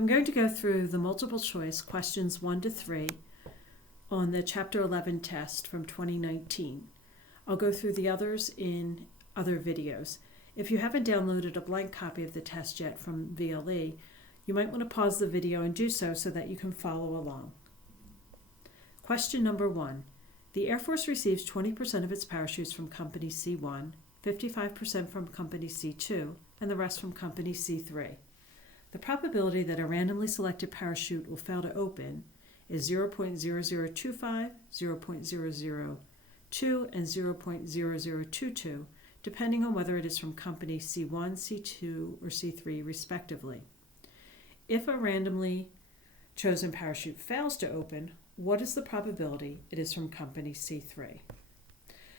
I'm going to go through the multiple choice questions 1 to 3 on the Chapter 11 test from 2019. I'll go through the others in other videos. If you haven't downloaded a blank copy of the test yet from VLE, you might want to pause the video and do so that you can follow along. Question number 1. The Air Force receives 20% of its parachutes from Company C1, 55% from Company C2, and the rest from Company C3. The probability that a randomly selected parachute will fail to open is 0.0025, 0.002, and 0.0022, depending on whether it is from Company C1, C2, or C3, respectively. If a randomly chosen parachute fails to open, what is the probability it is from Company C3?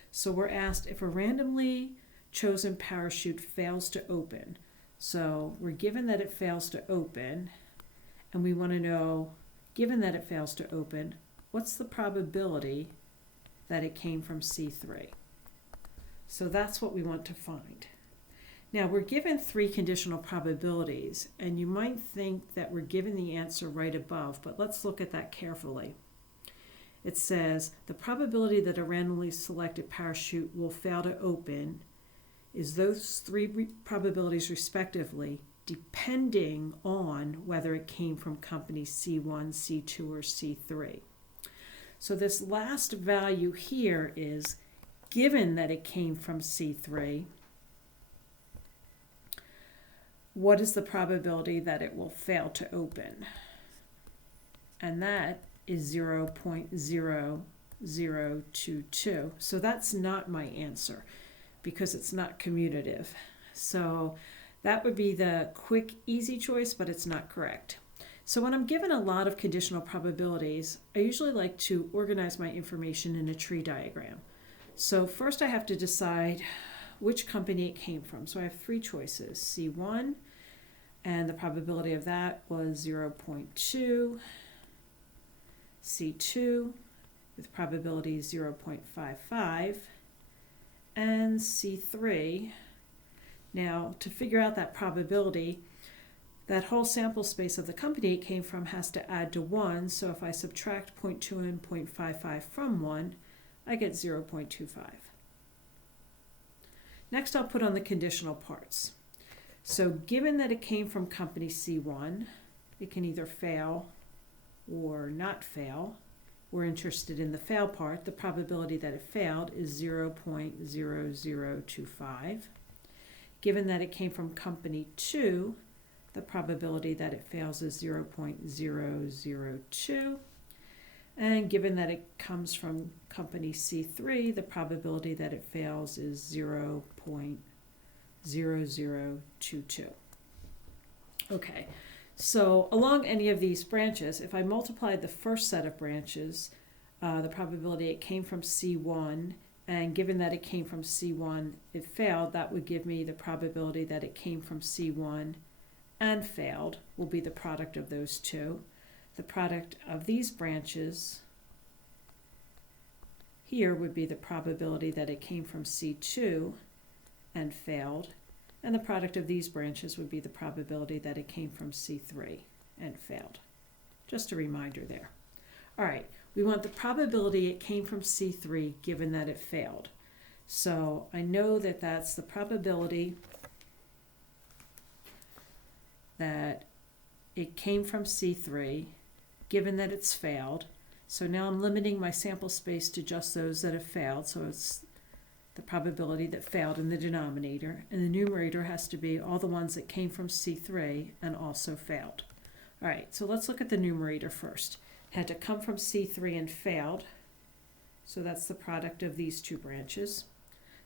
So we're asked if a randomly chosen parachute fails to open. So we're given that it fails to open, and we want to know, given that it fails to open, what's the probability that it came from C3? So that's what we want to find. Now we're given 3 conditional probabilities, and you might think that we're given the answer right above, but let's look at that carefully. It says the probability that a randomly selected parachute will fail to open is those 3 probabilities respectively, depending on whether it came from Company C1, C2, or C3. So this last value here is given that it came from C3, what is the probability that it will fail to open? And that is 0.0022. So that's not my answer because it's not commutative. So that would be the quick, easy choice, but it's not correct. So when I'm given a lot of conditional probabilities, I usually like to organize my information in a tree diagram. So first I have to decide which company it came from. So I have 3 choices, C1, and the probability of that was 0.2, C2 with probability 0.55, and C3. Now to figure out that probability, that whole sample space of the company it came from has to add to 1, so if I subtract 0.2 and 0.55 from 1, I get 0.25. Next I'll put on the conditional parts. So given that it came from Company C1, it can either fail or not fail. We're interested in the fail part. The probability that it failed is 0.0025. Given that it came from Company 2, the probability that it fails is 0.002. And given that it comes from Company C3, the probability that it fails is 0.0022. Okay. So along any of these branches, if I multiplied the first set of branches, the probability it came from C1, and given that it came from C1, it failed, that would give me the probability that it came from C1 and failed will be the product of those 2. The product of these branches here would be the probability that it came from C2 and failed. And the product of these branches would be the probability that it came from C3 and failed. Just a reminder there. All right, we want the probability it came from C3 given that it failed. So I know that that's the probability that it came from C3 given that it's failed. So now I'm limiting my sample space to just those that have failed. So it's the probability that failed in the denominator, and the numerator has to be all the ones that came from C3 and also failed. All right, so let's look at the numerator first. It had to come from C3 and failed, so that's the product of these 2 branches.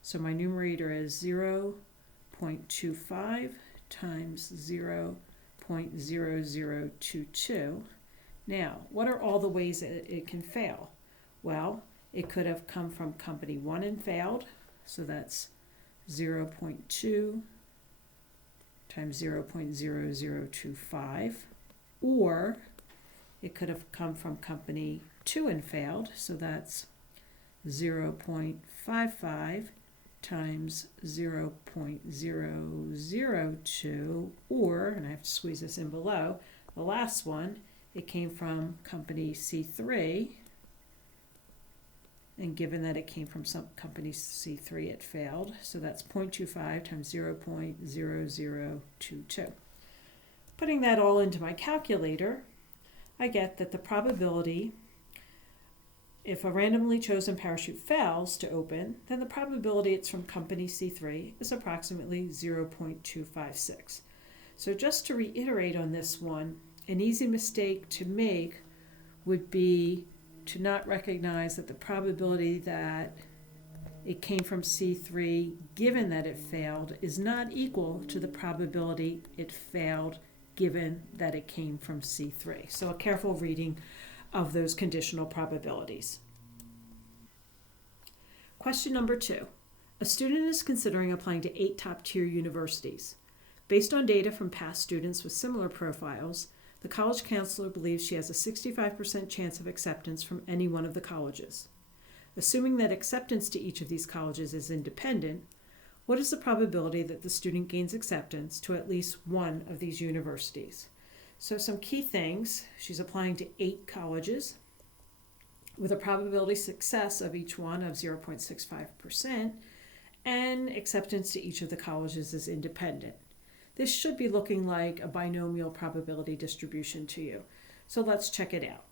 So my numerator is 0.25 times 0.0022. Now, what are all the ways that it can fail? Well, it could have come from Company 1 and failed, so that's 0.2 times 0.0025. Or it could have come from Company 2 and failed, so that's 0.55 times 0.002, or, and I have to squeeze this in below, The last one, it came from company C3, and given that it came from some company C3, it failed. So that's 0.25 times 0.0022. Putting that all into my calculator, I get that the probability, if a randomly chosen parachute fails to open, then the probability it's from company C3 is approximately 0.256. So just to reiterate on this one, an easy mistake to make would be to not recognize that the probability that it came from C3, given that it failed, is not equal to the probability it failed given that it came from C3. So a careful reading of those conditional probabilities. Question number 2. A student is considering applying to 8 top-tier universities. Based on data from past students with similar profiles, the college counselor believes she has a 65% chance of acceptance from any one of the colleges. Assuming that acceptance to each of these colleges is independent, what is the probability that the student gains acceptance to at least one of these universities? So some key things: she's applying to 8 colleges with a probability success of each one of 0.65%, and acceptance to each of the colleges is independent. This should be looking like a binomial probability distribution to you. So let's check it out.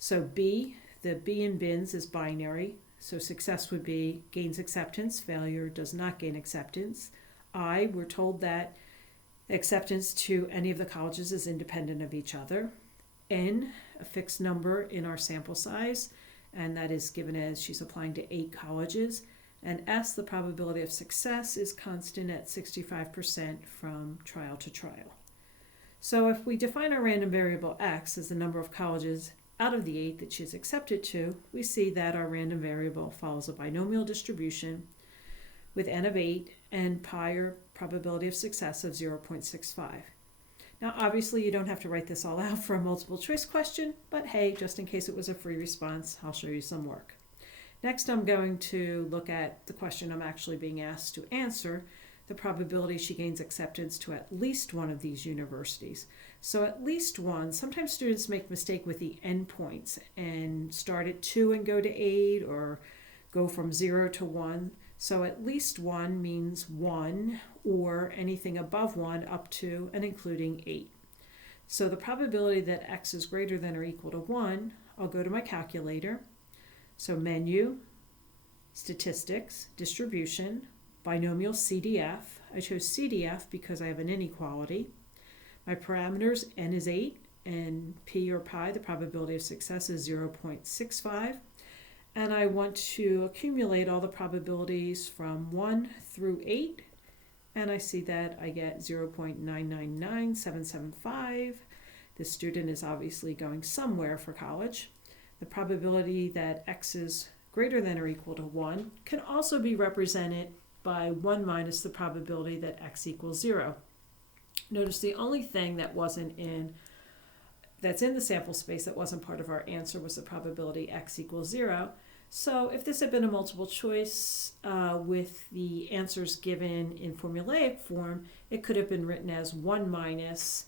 So B, the B in bins is binary. So success would be gains acceptance, failure does not gain acceptance. I, we're told that acceptance to any of the colleges is independent of each other. N, a fixed number in our sample size, and that is given as she's applying to 8 colleges. And S, the probability of success, is constant at 65% from trial to trial. So if we define our random variable X as the number of colleges out of the 8 that she's accepted to, we see that our random variable follows a binomial distribution with N of 8 and pi, or probability of success, of 0.65. Now obviously you don't have to write this all out for a multiple choice question, but hey, just in case it was a free response, I'll show you some work. Next, I'm going to look at the question I'm actually being asked to answer, the probability she gains acceptance to at least one of these universities. So at least one, sometimes students make a mistake with the endpoints and start at 2 and go to 8, or go from 0 to 1. So at least one means 1, or anything above 1 up to and including 8. So the probability that X is greater than or equal to 1, I'll go to my calculator. So menu, statistics, distribution, binomial CDF. I chose CDF because I have an inequality. My parameters, N is 8, and P, or pi, the probability of success, is 0.65. And I want to accumulate all the probabilities from 1 through 8, and I see that I get 0.999775. The student is obviously going somewhere for college. The probability that X is greater than or equal to 1 can also be represented by 1 minus the probability that X equals 0. Notice the only thing that that's in the sample space that wasn't part of our answer was the probability X equals 0. So if this had been a multiple choice with the answers given in formulaic form, it could have been written as 1 minus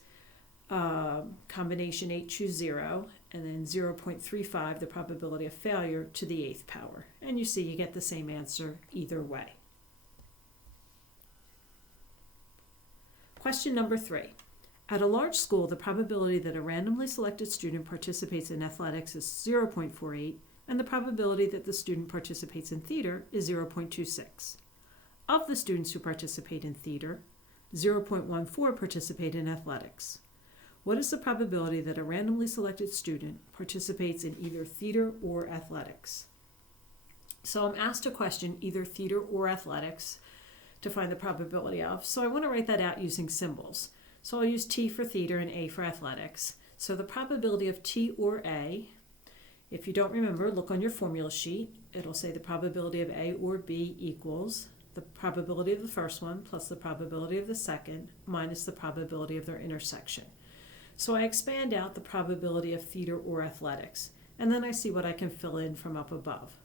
combination 8 choose 0, and then 0.35, the probability of failure, to the 8th power. And you see you get the same answer either way. Question number 3. At a large school, the probability that a randomly selected student participates in athletics is 0.48, and the probability that the student participates in theater is 0.26. Of the students who participate in theater, 0.14 participate in athletics. What is the probability that a randomly selected student participates in either theater or athletics? So I'm asked a question, either theater or athletics, to find the probability of. So I want to write that out using symbols. So I'll use T for theater and A for athletics. So the probability of T or A, if you don't remember, look on your formula sheet. It'll say the probability of A or B equals the probability of the first one plus the probability of the second minus the probability of their intersection. So I expand out the probability of theater or athletics, and then I see what I can fill in from up above.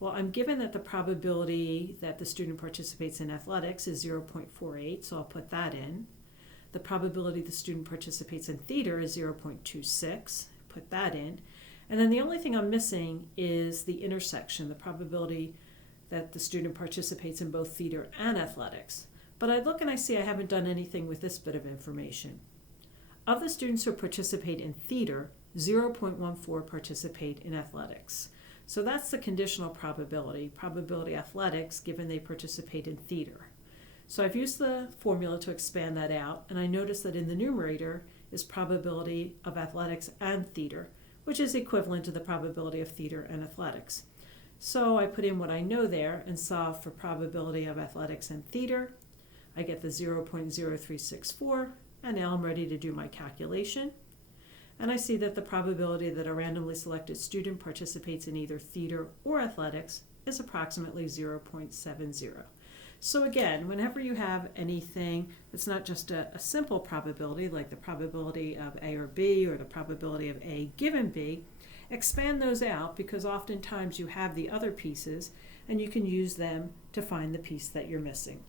Well, I'm given that the probability that the student participates in athletics is 0.48, so I'll put that in. The the probability the student participates in theater is 0.26. Put that in. And then the only thing I'm missing is the intersection, the probability that the student participates in both theater and athletics. But I look and I see I haven't done anything with this bit of information. Of the students who participate in theater, 0.14 participate in athletics. So that's the conditional probability athletics, given they participate in theater. So I've used the formula to expand that out, and I notice that in the numerator is probability of athletics and theater, which is equivalent to the probability of theater and athletics. So I put in what I know there and solve for probability of athletics and theater. I get the 0.0364, and now I'm ready to do my calculation. And I see that the probability that a randomly selected student participates in either theater or athletics is approximately 0.70. So again, whenever you have anything that's not just a simple probability, like the probability of A or B or the probability of A given B, expand those out, because oftentimes you have the other pieces and you can use them to find the piece that you're missing.